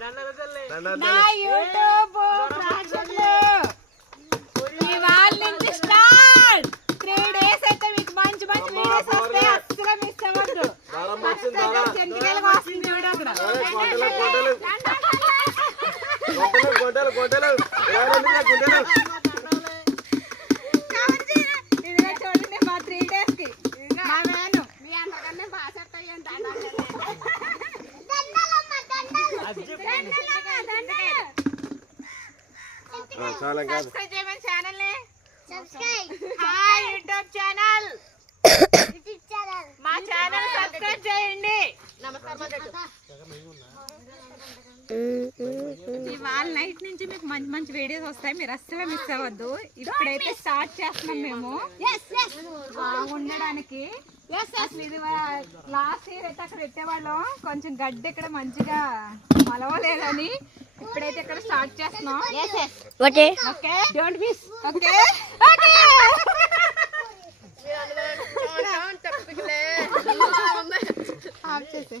నా యూట్యూబ్ ప్రేక్షకులు ఇవాళ నుంచి స్టార్ట్ 3 days అయితే మీకు మంచి మంచి వీడియోస్ వస్తాయి. అస్సలు మిస్ అవ్వద్దు. చెందికేలకు వస్తుంది వీడియో కూడా. ఇదిగో చూడండి మా 3 days కి మా వేను మీ అందరికన్నా బాగా సెట్ అయ్యండి. సబ్స్క్రైబ్ చేయమని ఛానల్ ని హాయ్ యూట్యూబ్ ఛానల్ మా ఛానల్ సబ్స్క్రైబ్ చేయండి. ఇవాళ నైట్ నుంచి మీకు మంచి మంచి వీడియోస్ వస్తాయి. మీరు అస్సలు మిస్ అవ్వద్దు. ఇప్పుడైతే స్టార్ట్ చేస్తున్నాం మేము ఉండడానికి. అసలు ఇది లాస్ట్ ఇయర్ అయితే అక్కడ పెట్టేవాళ్ళం. కొంచెం గడ్డి ఇక్కడ మంచిగా మలవలేదని ఇప్పుడైతే ఇక్కడ స్టార్ట్ చేస్తున్నాం. Okay okay don't miss. Okay of చేసే